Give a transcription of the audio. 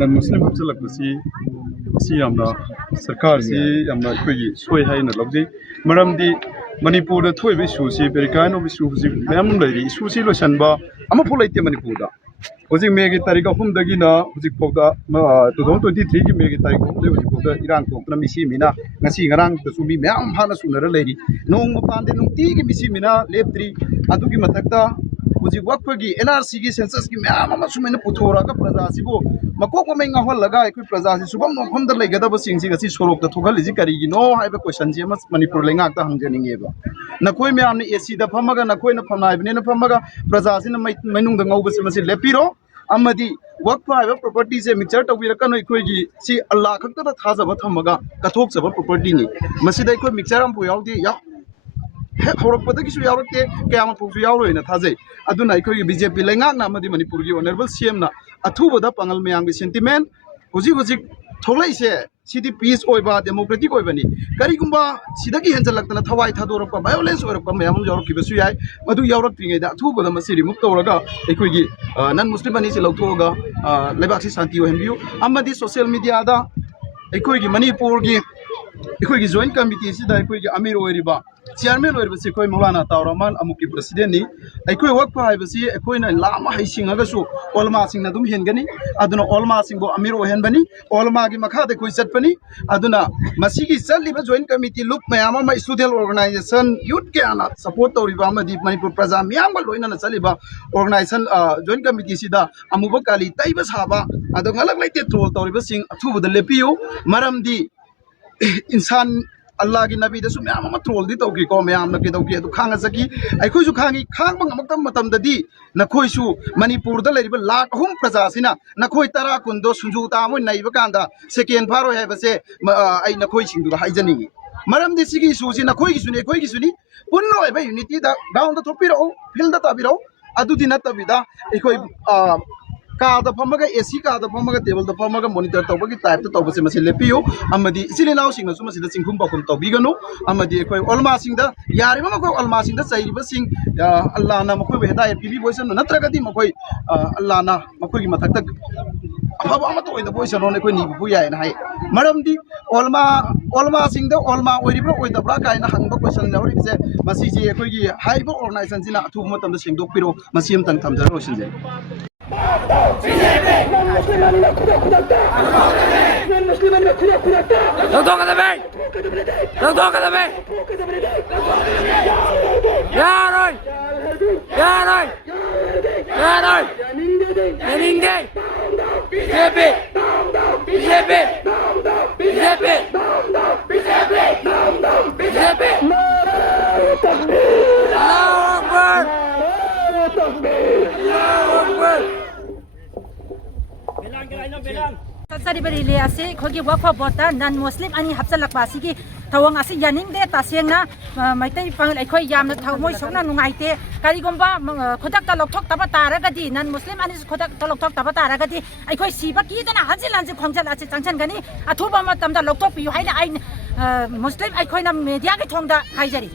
nan Muslim hapchilakpasi si yamna sarkar si yamna khoi soi haina lobji maramdi Manipur da thoi bi su si berikano bi su si meyam lai su si lo sanba ama pholaite Manipur da hojik megi tarika hum dagi na hojik pokda 2023 gi megi tarik hum hojik pokda irang ko na misi mina ngasi ngarang da sumi meyam hana sunara leiri nong mapande nong ti gi misi mina leptri adu gi mathakta hojik Waqf gi NRC gi census gi meyam ama sumena puthora ka praja sibo makok ma menga hol laga ekoi praja si subam no khom da legada ba sing si gasi sorok da thogal ji kari gi no haiba question ji mas Manipur lenga ta hangjaninge ba nakhoi meyam ni AC da phamaga nakhoi na phamnai bne na phamaga praja si na mainung da ngau ba si lepiro amadi Waqf haiba property se mixture tawira kanoi khoi gi si Allah khakta da thajaba thamaga kathok jaba property ni masida ekoi mixture am pu yaudi ya horokpata kisu yaurte kayama pu yauro ina thajai aduna ekoi gi BJP lengak na amadi Manipur gi honorable CM na athuba da pangal meyam gi sentiment hoji tholai se sidi peace oiba democratic oibani karigumba sidagi henjalakna thawai thadorpa violence oirpa meyam yaurok kibesu yai madu yaurok tingai da athuba da masi remove tawraga ekoi gi nan muslim ani se lauthoga lebak si santi ohenbiu amadi social media da ekoi gi Manipur gi ekoi gi joint committee si da ekoi gi amir oiriba chairman oiriba si ekoi Maulana Tauraman amuki president ni ekoi Waqf haiba si ekoi na lama haisinga su olma singna dum hengani aduna olma singbo amir ohenbani olma gi makha de koi chatpani aduna masigi salliba joint committee look mayama ma student organization youth ke ana support toriba amadi Manipur praja miyam ga loina na saliba organization joint committee si da amuba kali taiba saba adong alak laite troll toriba sing athubu da lepiu maramdi insan Allah ki nabi da su meyam ma troll di tawki ko meyam na ke tawki adu khanga saki ai khoi su khangi khang bang amaktam matam da di na khoi su Manipur da leriba lakh hum praja sina na khoi tara kundo sunju ta mo naiba kanda second faro hai ba se ai na khoi singdu haijani maram di sigi su si na khoi gi suni punno ai ba unity da down da thopiro field da tabiro adu dina tabida ai khoi ka da phamaga AC ka da phamaga table da phamaga monitor tawbagi type ta tawbase mase lepiyo amadi isilinaw sing na suma sida singkhum pakum tawbiganu amadi ekoi olma sing da yari ma ko olma sing da chaiba sing Allah na makoi be hidayat pibi boisan natragadi makoi Allah na makoi gi mathak tak afaba ama to oida boisan ron ekoi ni bu yai na hai maramdi olma sing da olma oiribra oida bra kai na hangba question lawri se masi ji ekoi gi haiba organization sina athu matam da singdok piro masiam tang thamjar rosin je louthokadabni yaroy Yaninge BJP Sari beri liasi khogi Waqf Board nan Muslim ani hapchilakpa sigi thawang asi yaning de tasengna Meitei Pangal akhoi yamna thawmoi sokna nungaite karigomba khudakta lokthok taba taragadi nan Muslim ani khudakta lokthok taba taragadi akhoi siba ki dana hajilanji khongjang achi changchan gani athuba matamda lokthok piu haina ai Muslim akhoi na media ke thongda haijari